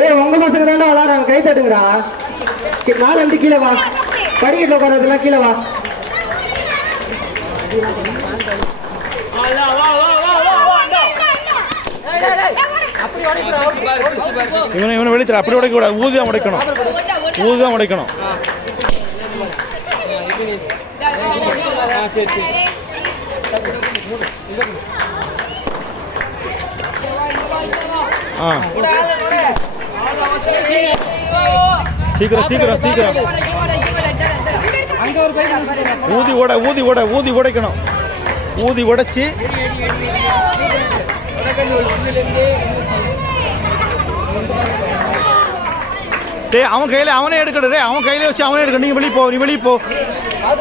ஏய் உங்க பசங்க தாண்டா விளாடுறாங்க கை தட்டுங்கடா. கி- மேல கீழே வா. படிக்கட்டில் உட்காரதுலாம் கீழே வா. இவனை இவனை வெளித்தர அப்படி உடைக்க கூடாது. ஊதி உடைக்கணும். ஊதி உடைக்கணும். ஆ. சீக்கிரம் சீக்கிரம் சீக்கிரம். ஊதி உட ஊதி உட ஊதி உடைக்கணும். ஊதி உடைச்சி. டே அவன் கையில அவனே எடுக்கணும் டே அவன் கையில வச்சு அவனே எடுக்கணும் நீ வெளியே போ நீ வெளியே போ.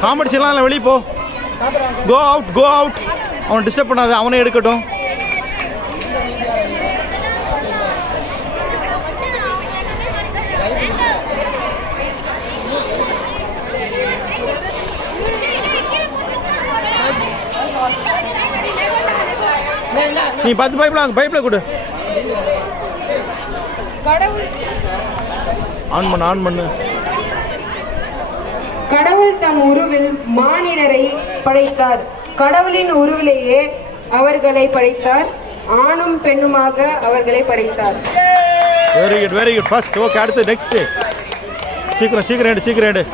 காம்படிஷன்லாம் இல்லை வெளியே போ. கோ அவுட் கோ அவுட் அவன் டிஸ்டர்ப் பண்ணாத அவனே எடுக்கட்டும். நீ பத்து பைப்பில் பைப்பில் கொடு. ஆன் பண்ணு ஆன் பண்ணு. கடவுள் தம் உருவில் மானிடரை படைத்தார். கடவுளின் உருவிலேயே அவர்களை படைத்தார். ஆணும் பெண்ணுமாக அவர்களை படைத்தார். Very good very good first okay அடுத்து நெக்ஸ்ட் சீக்கிரம் சீக்கிரம் சீக்கிரம்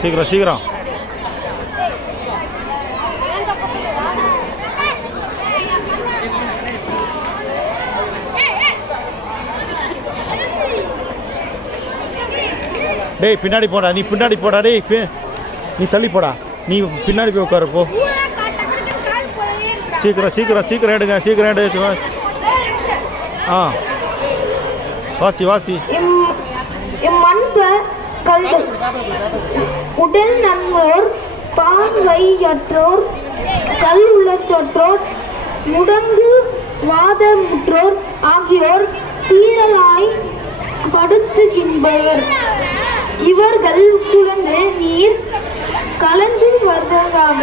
சீக்கிரம் சீக்கிரம். டேய் பின்னாடி போடா நீ பின்னாடி போடா டேய் நீ தள்ளி போடா. நீ பின்னாடி போய் உட்காரு போ. சீக்கிரம் சீக்கிரம் சீக்கிரம் எடுங்க சீக்கிரம் எடு வா. ஆ. வாசி வாசி. இம்- இம்மண்ப கல்கள் உடல் நன்மோர் பான்வையற்றோர் கல் உள்ளற்றோர் முடங்கு வாதமுற்றோர் ஆகியோர் தீரலாய் படுத்துகின்றவர் இவர்கள் குழந்தை நீர் கலந்து வருவதாக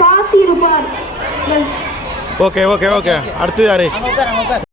காத்திருப்பார்கள். ஓகே ஓகே ஓகே அடுத்து யாரு?